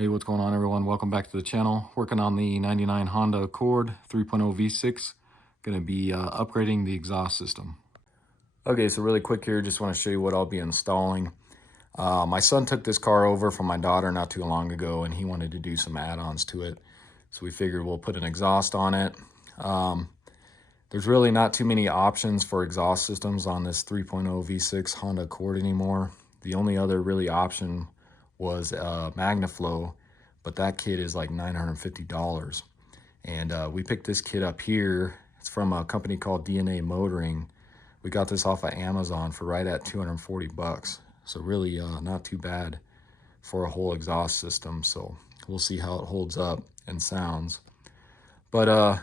Hey, what's going on, everyone? Welcome back to the channel. Working on the 99 Honda Accord 3.0 V6. Going to be upgrading the exhaust system. Okay, so really quick here, just want to show you what I'll be installing. My son took this car over from my daughter not too long ago, and he wanted to do some add-ons to it. So we figured we'll put an exhaust on it. There's really not too many options for exhaust systems on this 3.0 V6 Honda Accord anymore. The only other really option was MagnaFlow, but that kit is like $950. And we picked this kit up here. It's from a company called DNA Motoring. We got this off of Amazon for right at 240 bucks. So really not too bad for a whole exhaust system. So we'll see how it holds up and sounds. But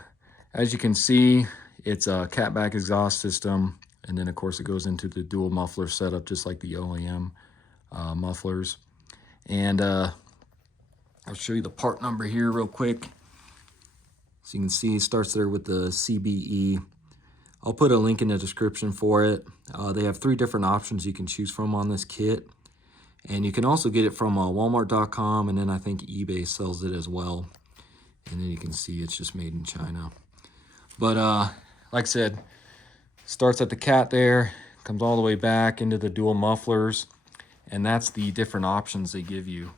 as you can see, it's a catback exhaust system. And then of course it goes into the dual muffler setup, just like the OEM mufflers. And I'll show you the part number here real quick. So you can see it starts there with the CBE. I'll put a link in the description for it. They have 3 different options you can choose from on this kit. And you can also get it from Walmart.com, and then I think eBay sells it as well. And then you can see it's just made in China. But like I said, starts at the cat there, comes all the way back into the dual mufflers. And that's the different options they give you,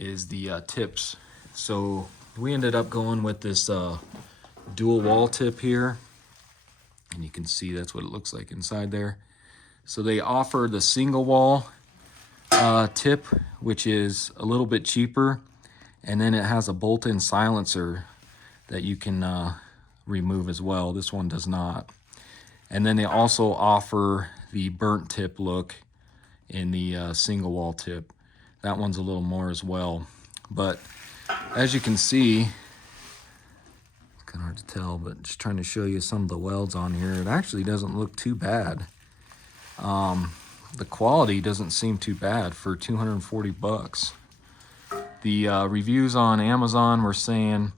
is the tips. So we ended up going with this dual wall tip here. And you can see that's what it looks like inside there. So they offer the single wall tip, which is a little bit cheaper. And then it has a bolt-in silencer that you can remove as well. This one does not. And then they also offer the burnt tip look in the single wall tip. That one's a little more as well. But as you can see, it's kind of hard to tell, but just trying to show you some of the welds on here. It actually doesn't look too bad. The quality doesn't seem too bad for 240 bucks. The reviews on Amazon were saying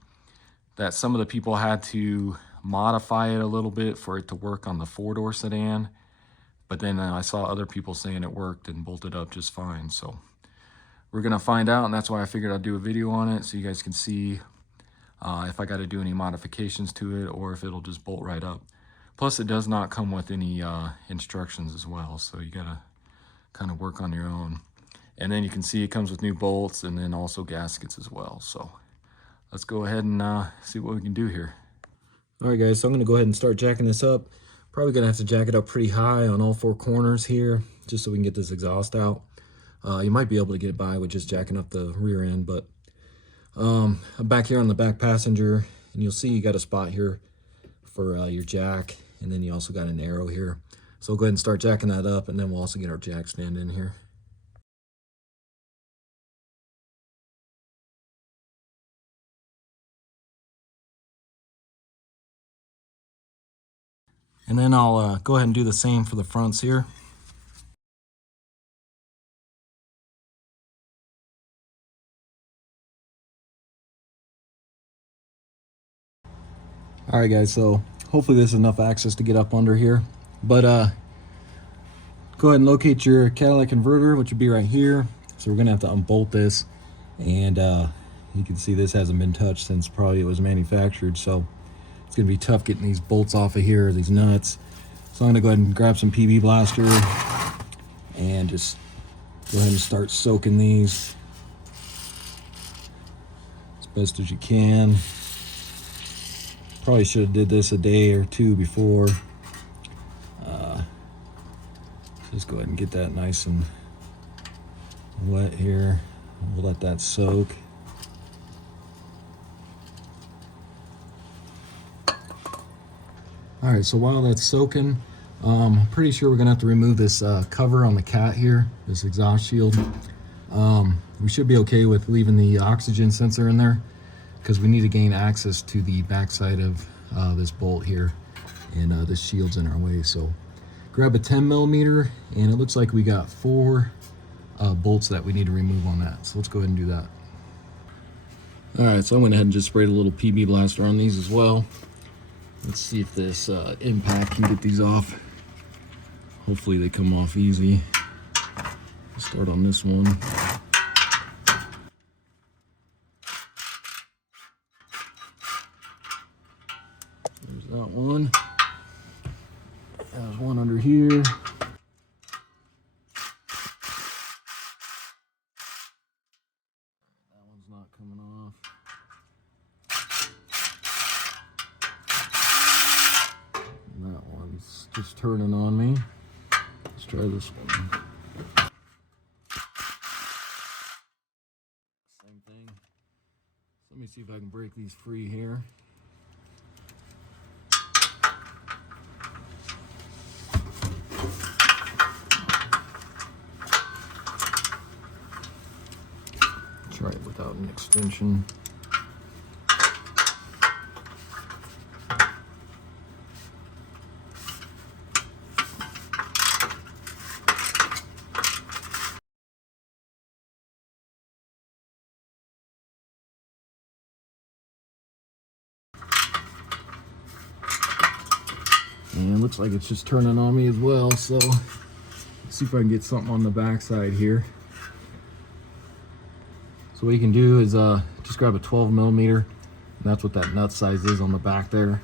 that some of the people had to modify it a little bit for it to work on the 4-door sedan. But then I saw other people saying it worked and bolted up just fine. So we're gonna find out, and that's why I figured I'd do a video on it so you guys can see if I gotta do any modifications to it or if it'll just bolt right up. Plus it does not come with any instructions as well, so you gotta kind of work on your own. And then you can see it comes with new bolts and then also gaskets as well. So let's go ahead and see what we can do here. All right guys, so I'm gonna go ahead and start jacking this up. Probably gonna have to jack it up pretty high on all 4 corners here, just so we can get this exhaust out. You might be able to get by with just jacking up the rear end, but I'm back here on the back passenger, and you'll see you got a spot here for your jack, and then you also got an arrow here. So we'll go ahead and start jacking that up, and then we'll also get our jack stand in here. And then I'll go ahead and do the same for the fronts here. All right guys, so hopefully this is enough access to get up under here. But go ahead and locate your catalytic converter, which would be right here. So we're gonna have to unbolt this. And you can see this hasn't been touched since probably it was manufactured. So it's gonna be tough getting these bolts off of here, these nuts. So I'm gonna go ahead and grab some PB Blaster and just go ahead and start soaking these as best as you can. Probably should have did this a day or 2 before. Just go ahead and get that nice and wet here. We'll let that soak. All right, so while that's soaking, I'm pretty sure we're gonna have to remove this cover on the cat here, this exhaust shield. We should be okay with leaving the oxygen sensor in there because we need to gain access to the backside of this bolt here, and this shield's in our way. So grab a 10mm, and it looks like we got 4 bolts that we need to remove on that. So let's go ahead and do that. All right, so I went ahead and just sprayed a little PB Blaster on these as well. Let's see if this impact can get these off. Hopefully they come off easy. Start on this one. That one. There's one under here. That one's not coming off. And that one's just turning on me. Let's try this one. Same thing. So let me see if I can break these free here. Try it without an extension. And it looks like it's just turning on me as well, so let's see if I can get something on the back side here. So what you can do is just grab a 12mm, and that's what that nut size is on the back there.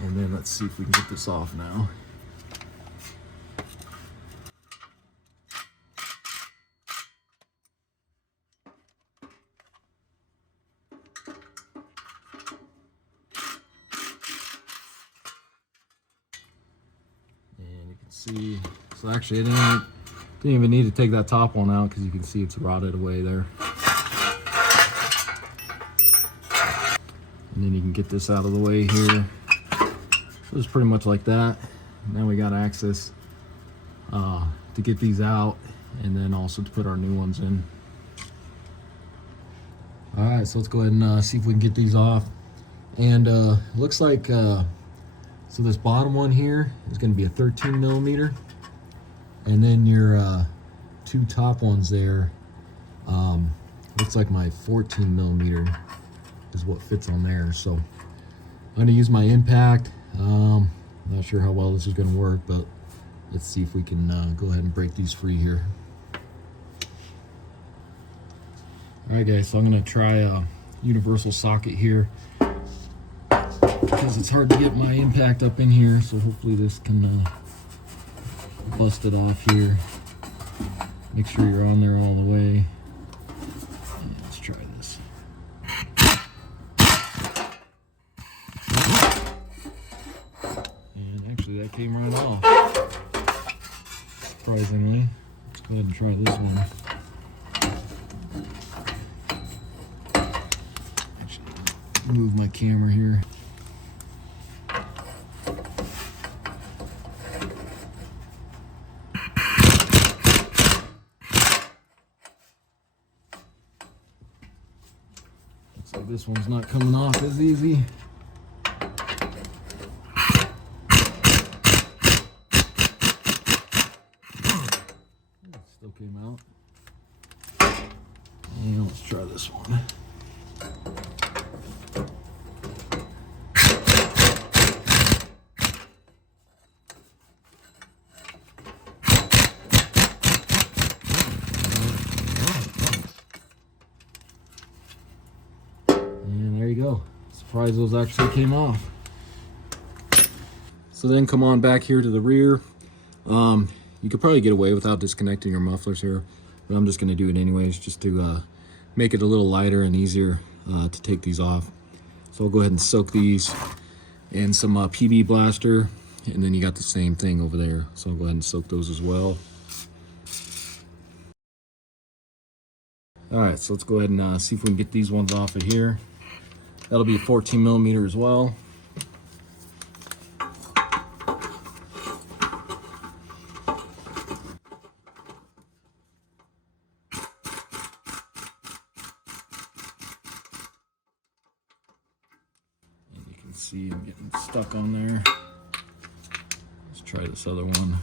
And then let's see if we can get this off now. And you can see, so actually I didn't even need to take that top one out because you can see it's rotted away there. And then you can get this out of the way here. So it's pretty much like that. Now we got access to get these out, and then also to put our new ones in. All right, so let's go ahead and see if we can get these off. And looks like, so this bottom one here is gonna be a 13mm. And then your two top ones there, looks like my 14mm is what fits on there. So I'm gonna use my impact. Not sure how well this is gonna work, but let's see if we can go ahead and break these free here. All right, guys, so I'm gonna try a universal socket here because it's hard to get my impact up in here. So hopefully this can bust it off here. Make sure you're on there all the way. And let's try this. And actually that came right off, surprisingly. Let's go ahead and try this one. Actually, move my camera here. So this one's not coming off as easy. It still came out. And let's try this one. And there you go. Surprised those actually came off. So then come on back here to the rear. You could probably get away without disconnecting your mufflers here, but I'm just going to do it anyways, just to make it a little lighter and easier to take these off. So I'll go ahead and soak these in some PB Blaster, and then you got the same thing over there. So I'll go ahead and soak those as well. All right, so let's go ahead and see if we can get these ones off of here. That'll be a 14mm as well. And you can see I'm getting stuck on there. Let's try this other one.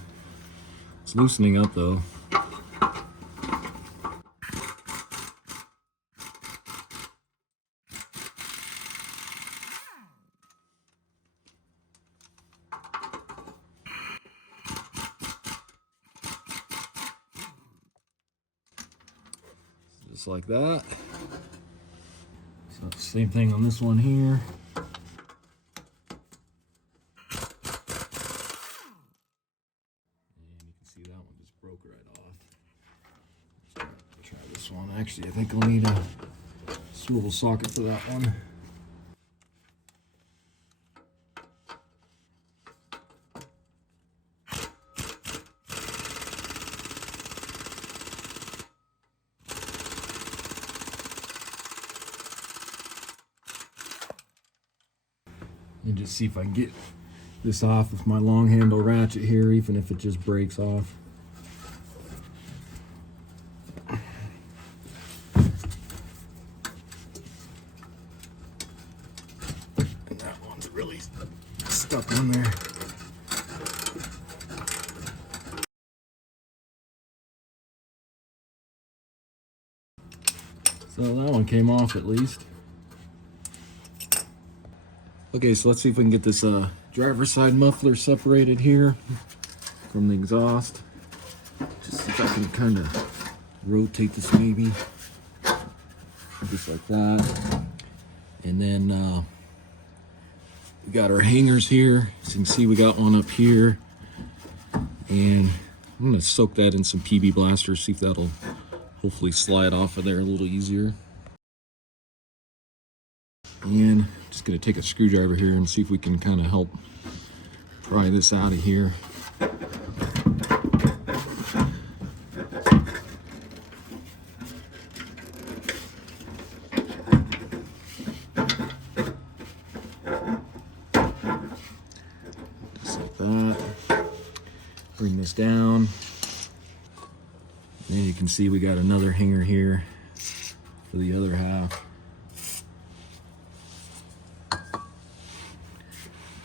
It's loosening up though. Just like that. So same thing on this one here. this one. Actually, I think I'll need a swivel socket for that one. And just see if I can get this off with my long handle ratchet here, even if it just breaks off. And that one's really stuck on there. So that one came off at least. Okay, so let's see if we can get this driver's side muffler separated here from the exhaust. Just see if I can kind of rotate this maybe. Just like that. And then we got our hangers here. As you can see, we got one up here. And I'm gonna soak that in some PB Blaster, see if that'll hopefully slide off of there a little easier. And just gonna take a screwdriver here and see if we can kind of help pry this out of here. Just like that. Bring this down. And you can see we got another hanger here for the other half.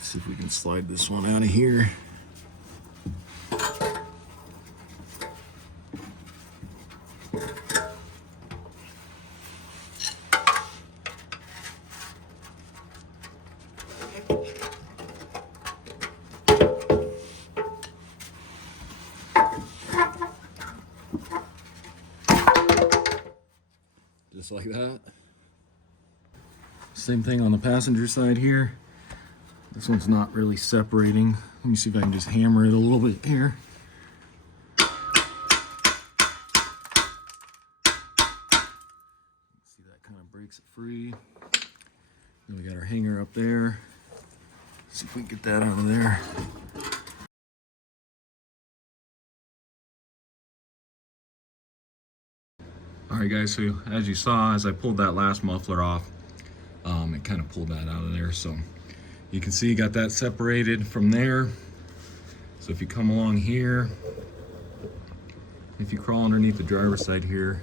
See if we can slide this one out of here. Just like that. Same thing on the passenger side here. This one's not really separating. Let me see if I can just hammer it a little bit here. See, that kind of breaks it free. Then we got our hanger up there. See if we can get that out of there. All right, guys, so as you saw, as I pulled that last muffler off, it kind of pulled that out of there. So you can see you got that separated from there. So if you come along here, if you crawl underneath the driver's side here,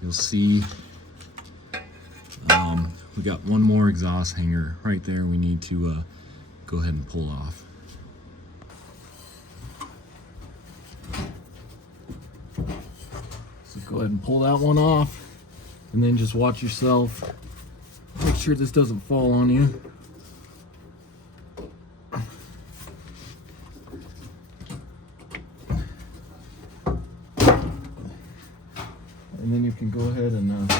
you'll see we got one more exhaust hanger right there we need to go ahead and pull off. So go ahead and pull that one off, and then just watch yourself. Make sure this doesn't fall on you. And then you can go ahead and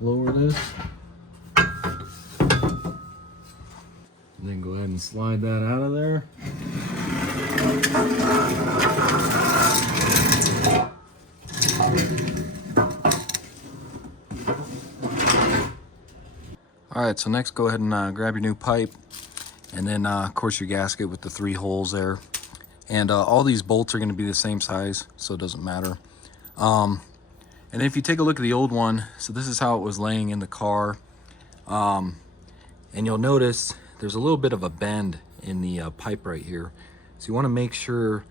lower this. And then go ahead and slide that out of there. All right, so next go ahead and grab your new pipe, and then of course your gasket with the 3 holes there. And all these bolts are going to be the same size, so it doesn't matter. And if you take a look at the old one, so this is how it was laying in the car. And you'll notice there's a little bit of a bend in the pipe right here. So you want to make sure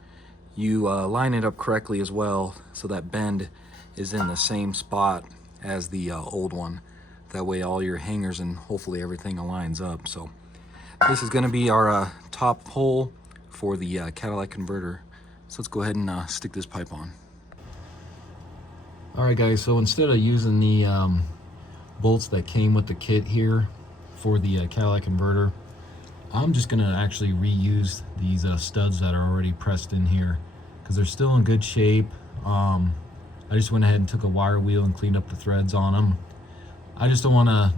you line it up correctly as well, so that bend is in the same spot as the old one. That way all your hangers and hopefully everything aligns up. So this is going to be our top hole for the catalytic converter. So let's go ahead and stick this pipe on. All right, guys, so instead of using the bolts that came with the kit here for the catalytic converter, I'm just going to actually reuse these studs that are already pressed in here because they're still in good shape. I just went ahead and took a wire wheel and cleaned up the threads on them. I just don't want to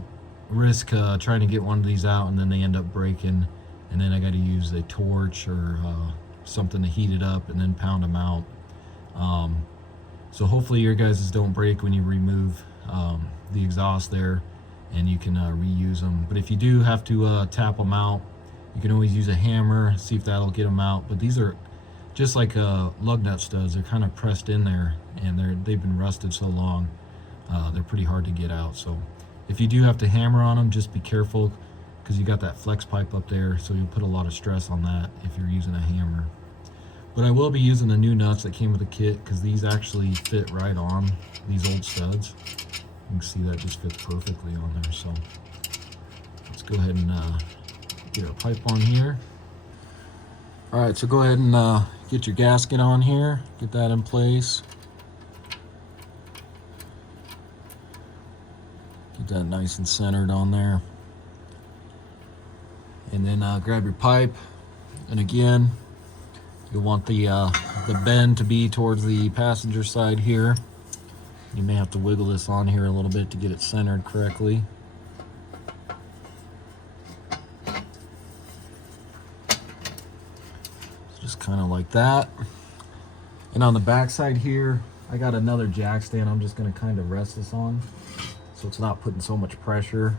risk trying to get one of these out and then they end up breaking, and then I got to use a torch or something to heat it up and then pound them out. So hopefully your guys' don't break when you remove the exhaust there, and you can reuse them. But if you do have to tap them out, you can always use a hammer, see if that'll get them out. But these are just like lug nut studs. They're kind of pressed in there, and they've been rusted so long, they're pretty hard to get out. So if you do have to hammer on them, just be careful, because you got that flex pipe up there, so you'll put a lot of stress on that if you're using a hammer. But I will be using the new nuts that came with the kit, because these actually fit right on these old studs. You can see that just fits perfectly on there. So let's go ahead and get our pipe on here. All right, so go ahead and get your gasket on here, get that in place. Get that nice and centered on there. And then grab your pipe, and again, you'll want the bend to be towards the passenger side here. You may have to wiggle this on here a little bit to get it centered correctly. Just kind of like that. And on the back side here, I got another jack stand I'm just going to kind of rest this on, so it's not putting so much pressure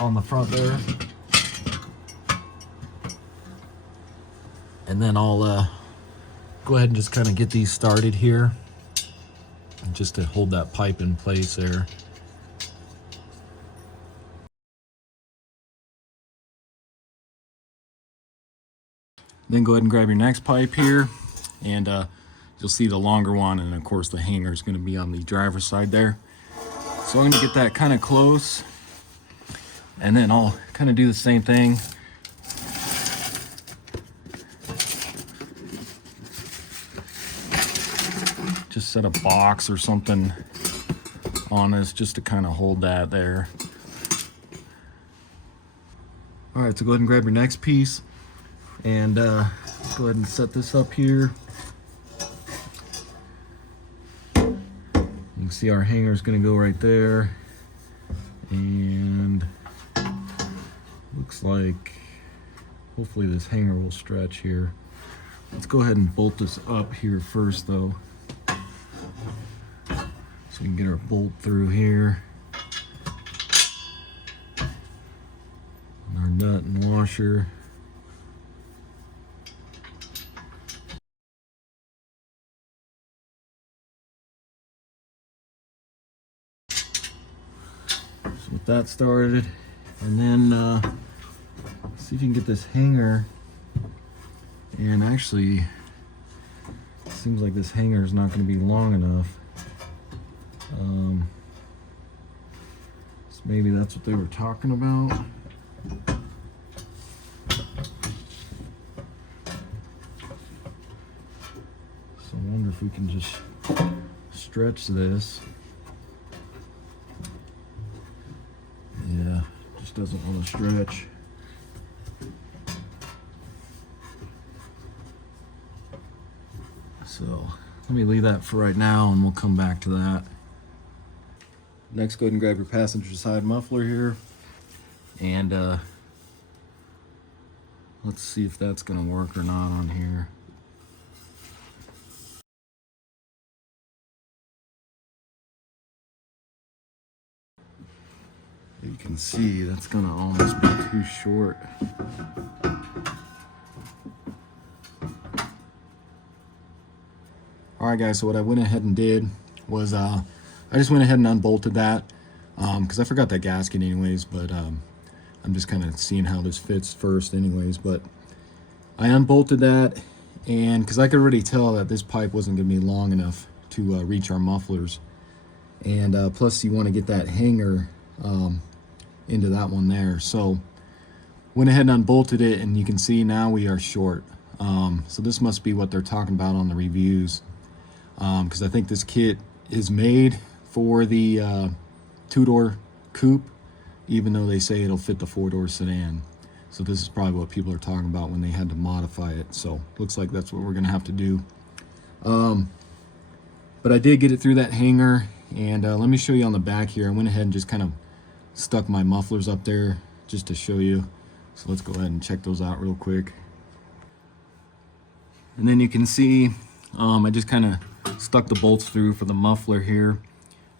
on the front there. And then I'll go ahead and just kind of get these started here, just to hold that pipe in place there. Then go ahead and grab your next pipe here, and you'll see the longer one, and of course the hanger is going to be on the driver's side there. So I'm going to get that kind of close, and then I'll kind of do the same thing. Just set a box or something on this just to kind of hold that there. All right, so go ahead and grab your next piece, and go ahead and set this up here. You can see our hanger is going to go right there, and looks like hopefully this hanger will stretch here. Let's go ahead and bolt this up here first though, so we can get our bolt through here. And our nut and washer. So with that started, and then see if you can get this hanger. And actually, it seems like this hanger is not going to be long enough. So maybe that's what they were talking about. So I wonder if we can just stretch this. Yeah, just doesn't want to stretch. So let me leave that for right now, and we'll come back to that. Next, go ahead and grab your passenger side muffler here, and let's see if that's going to work or not on here. You can see that's going to almost be too short. Alright guys, so what I went ahead and did was I just went ahead and unbolted that, because I forgot that gasket anyways, but I'm just kind of seeing how this fits first anyways. But I unbolted that, and because I could already tell that this pipe wasn't going to be long enough to reach our mufflers. And plus you want to get that hanger into that one there. So went ahead and unbolted it, and you can see now we are short. So this must be what they're talking about on the reviews. Because I think this kit is made for the two-door coupe, even though they say it'll fit the four-door sedan. So this is probably what people are talking about when they had to modify it. So looks like that's what we're gonna have to do. But I did get it through that hanger, and let me show you on the back here. I went ahead and just kind of stuck my mufflers up there just to show you. So let's go ahead and check those out real quick. And then you can see I just kind of stuck the bolts through for the muffler here,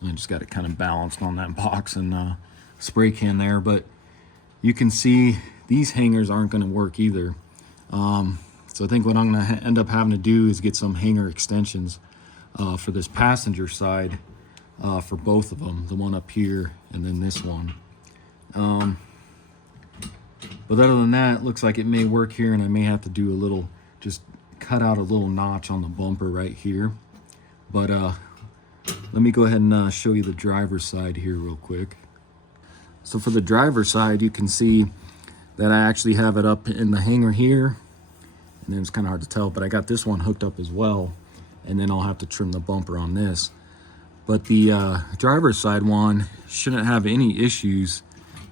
and I just got it kind of balanced on that box and spray can there. But you can see these hangers aren't going to work either. So I think what I'm going to end up having to do is get some hanger extensions for this passenger side for both of them, the one up here and then this one. But other than that, it looks like it may work here, and I may have to do a little, just cut out a little notch on the bumper right here. But let me go ahead and show you the driver's side here real quick. So for the driver's side, you can see that I actually have it up in the hanger here, and then it's kind of hard to tell, but I got this one hooked up as well, and then I'll have to trim the bumper on this. But the driver's side one shouldn't have any issues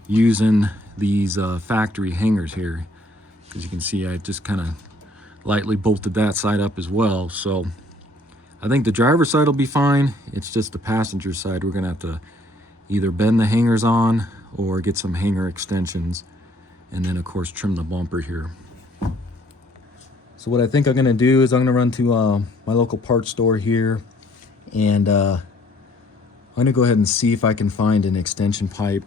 using these factory hangers here, because you can see I just kind of lightly bolted that side up as well. So I think the driver's side will be fine. It's just the passenger side we're gonna have to either bend the hangers on or get some hanger extensions, and then of course trim the bumper here. So what I think I'm gonna do is I'm gonna run to my local parts store here, and I'm gonna go ahead and see if I can find an extension pipe,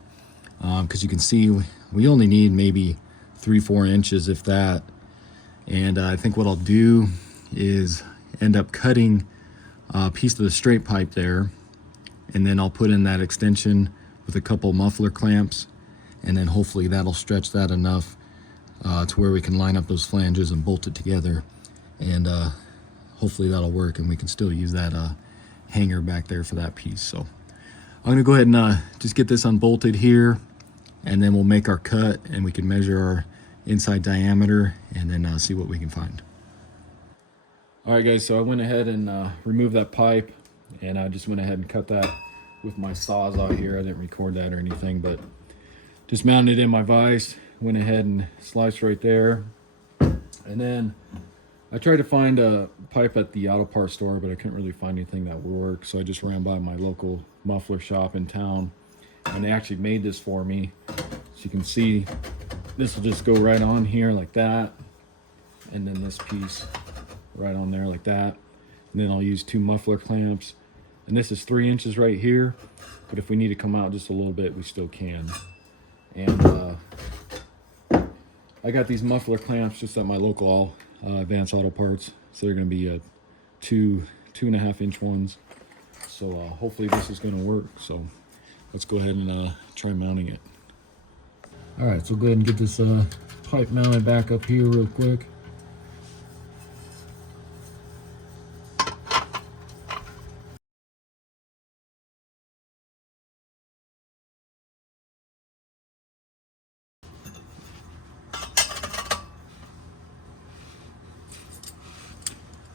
because you can see we only need maybe 3-4 inches, if that. And I think what I'll do is end up cutting a piece of the straight pipe there, and then I'll put in that extension with a couple muffler clamps, and then hopefully that'll stretch that enough to where we can line up those flanges and bolt it together, and hopefully that'll work, and we can still use that hanger back there for that piece. So I'm gonna go ahead and just get this unbolted here, and then we'll make our cut, and we can measure our inside diameter, and then see what we can find. All right guys, so I went ahead and removed that pipe, and I just went ahead and cut that with my Sawzall here. I didn't record that or anything, but just mounted it in my vise, went ahead and sliced right there. And then I tried to find a pipe at the auto parts store, but I couldn't really find anything that would work. So I just ran by my local muffler shop in town, and they actually made this for me. So you can see this will just go right on here like that, and then this piece right on there like that. And then I'll use 2 muffler clamps, and this is 3 inches right here, but if we need to come out just a little bit, we still can. And I got these muffler clamps just at my local Advanced Auto Parts, so they're going to be 2.5 inch ones. So hopefully this is going to work. So let's go ahead and try mounting it. All right, so go ahead and get this pipe mounted back up here real quick.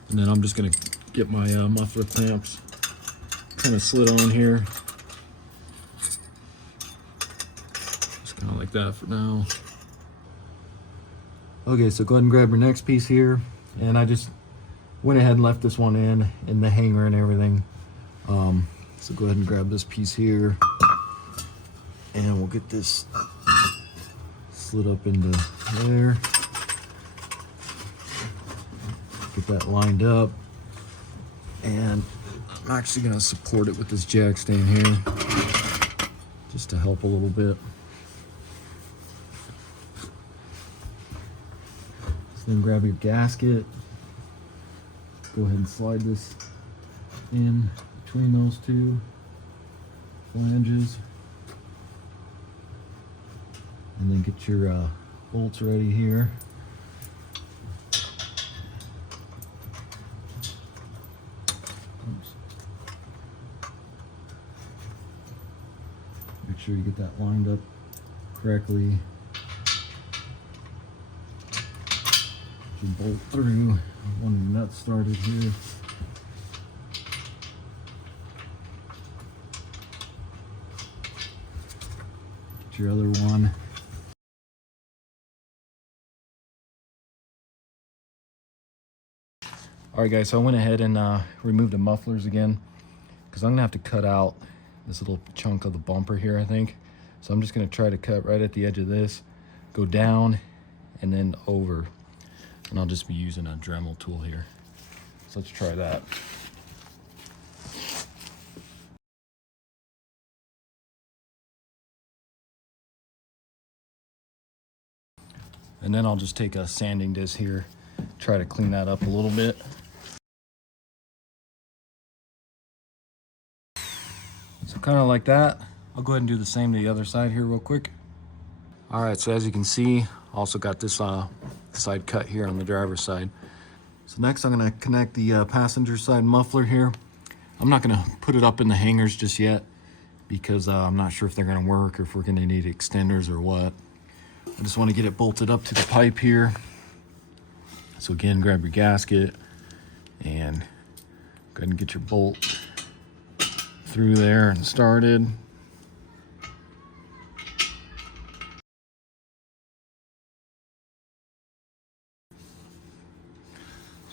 And then I'm just gonna get my muffler clamps kind of slid on here. Just kind of like that for now. Okay, so go ahead and grab your next piece here. And I just went ahead and left this one in the hanger and everything. So go ahead and grab this piece here, and we'll get this slid up into there. Get that lined up, and I'm actually going to support it with this jack stand here just to help a little bit. So then grab your gasket, go ahead and slide this in between those 2 flanges, and then get your bolts ready here. Make sure you get that lined up correctly. Get your bolt through. One of the nuts started here. Get your other one. All right guys, so I went ahead and removed the mufflers again, because I'm gonna have to cut out this little chunk of the bumper here, I think. So I'm just gonna try to cut right at the edge of this, go down, and then over. And I'll just be using a Dremel tool here. So let's try that. And then I'll just take a sanding disc here, try to clean that up a little bit. So kind of like that. I'll go ahead and do the same to the other side here real quick. All right, so as you can see, also got this side cut here on the driver's side. So next I'm gonna connect the passenger side muffler here. I'm not gonna put it up in the hangers just yet because I'm not sure if they're gonna work or if we're gonna need extenders or what. I just wanna get it bolted up to the pipe here. So again, grab your gasket and go ahead and get your bolt through there and started.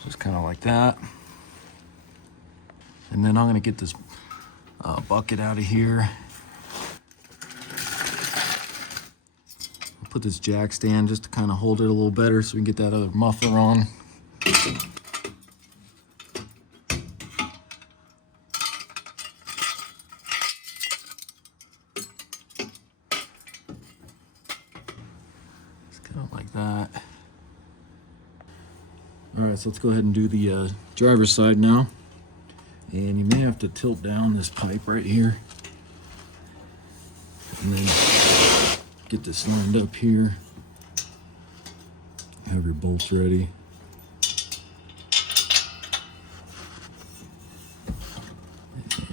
Just kind of like that. And then I'm gonna get this bucket out of here. I'll put this jack stand just to kind of hold it a little better so we can get that other muffler on. Kind of like that. All right, so let's go ahead and do the driver's side now. And you may have to tilt down this pipe right here. And then get this lined up here. Have your bolts ready.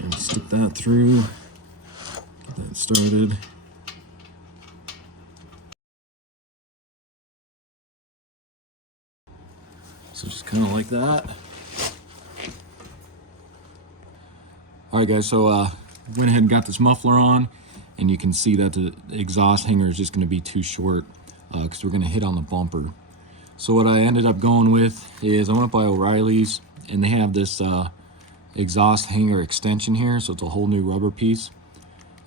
And stick that through. Get that started. So just kind of like that. All right, guys, so went ahead and got this muffler on, and you can see that the exhaust hanger is just going to be too short because we're going to hit on the bumper. So what I ended up going with is I went by O'Reilly's, and they have this exhaust hanger extension here, so it's a whole new rubber piece,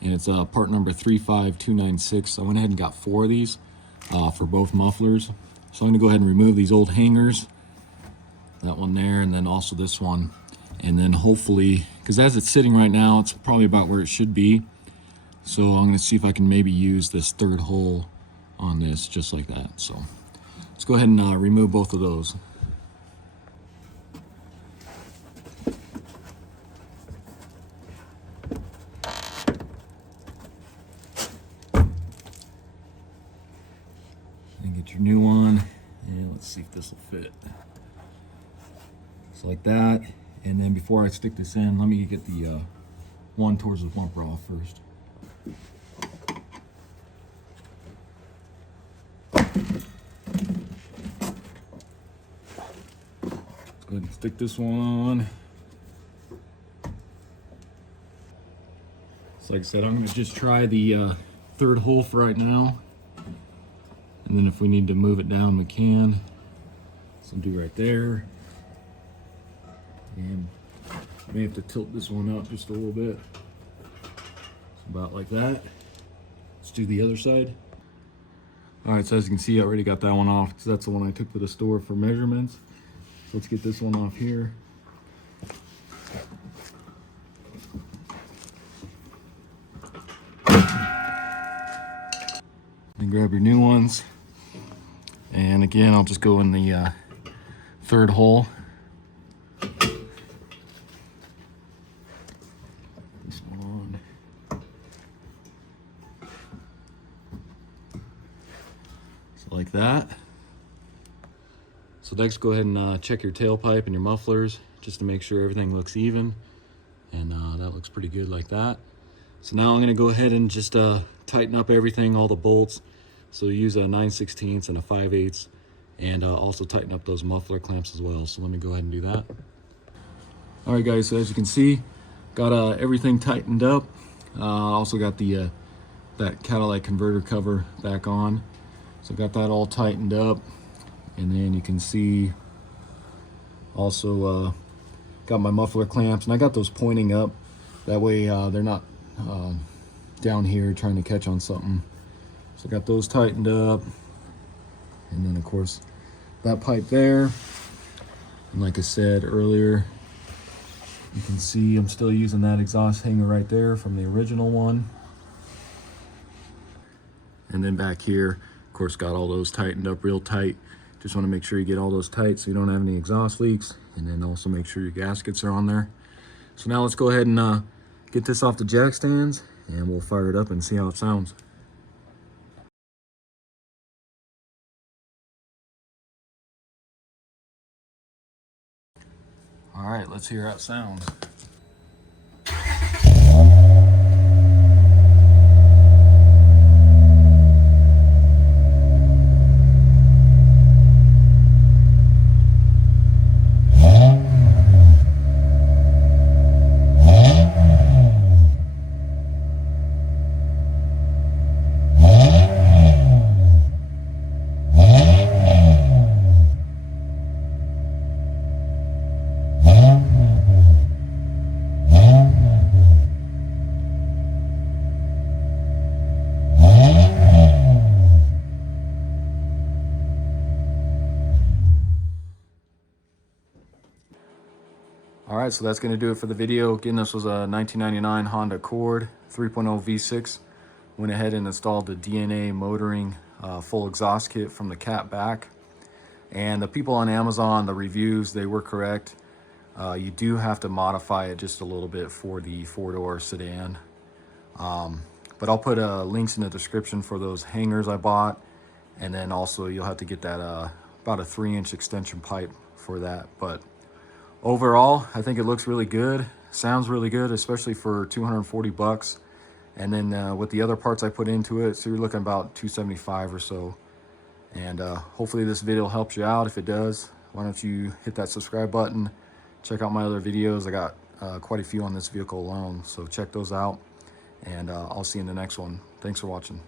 and it's part number 35296. I went ahead and got 4 of these for both mufflers. So I'm going to go ahead and remove these old hangers. That one there, and then also this one, and then hopefully, because as it's sitting right now, it's probably about where it should be. So I'm going to see if I can maybe use this third hole on this, just like that. So let's go ahead and remove both of those. And get your new one, and let's see if this will fit. Like that. And then before I stick this in, let me get the one towards the bumper off first. Let's go ahead and stick this one on. So like I said, I'm going to just try the third hole for right now, and then if we need to move it down, we can. So do right there. And may have to tilt this one up just a little bit. About like that. Let's do the other side. All right, so as you can see, I already got that one off because that's the one I took to the store for measurements. So let's get this one off here. And grab your new ones. And again, I'll just go in the third hole. Like that. So next, go ahead and check your tailpipe and your mufflers just to make sure everything looks even, and that looks pretty good like that. So now I'm going to go ahead and just tighten up everything, all the bolts. So use a 9/16 and a 5/8, and also tighten up those muffler clamps as well. So let me go ahead and do that. All right, guys, so as you can see, got everything tightened up. Also got the that catalytic converter cover back on. So got that all tightened up, and then you can see also got my muffler clamps, and I got those pointing up. That way they're not down here trying to catch on something. So got those tightened up, and then of course that pipe there. And like I said earlier, you can see I'm still using that exhaust hanger right there from the original one. And then back here, Of course, got all those tightened up real tight. Just want to make sure you get all those tight so you don't have any exhaust leaks, and then also make sure your gaskets are on there. So now let's go ahead and get this off the jack stands, and we'll fire it up and see how it sounds. All right, let's hear how it sounds. All right, so that's going to do it for the video. Again, this was a 1999 Honda Accord 3.0 V6. Went ahead and installed the DNA motoring full exhaust kit from the cat back. And the people on Amazon, the reviews, they were correct. You do have to modify it just a little bit for the four-door sedan. But I'll put links in the description for those hangers I bought. And then also you'll have to get that about a 3-inch extension pipe for that. But overall, I think it looks really good. Sounds really good, especially for 240 bucks. And then with the other parts I put into it, so you're looking about 275 or so. And hopefully this video helps you out. If it does, why don't you hit that subscribe button, check out my other videos. I got quite a few on this vehicle alone, so check those out. And I'll see you in the next one. Thanks for watching.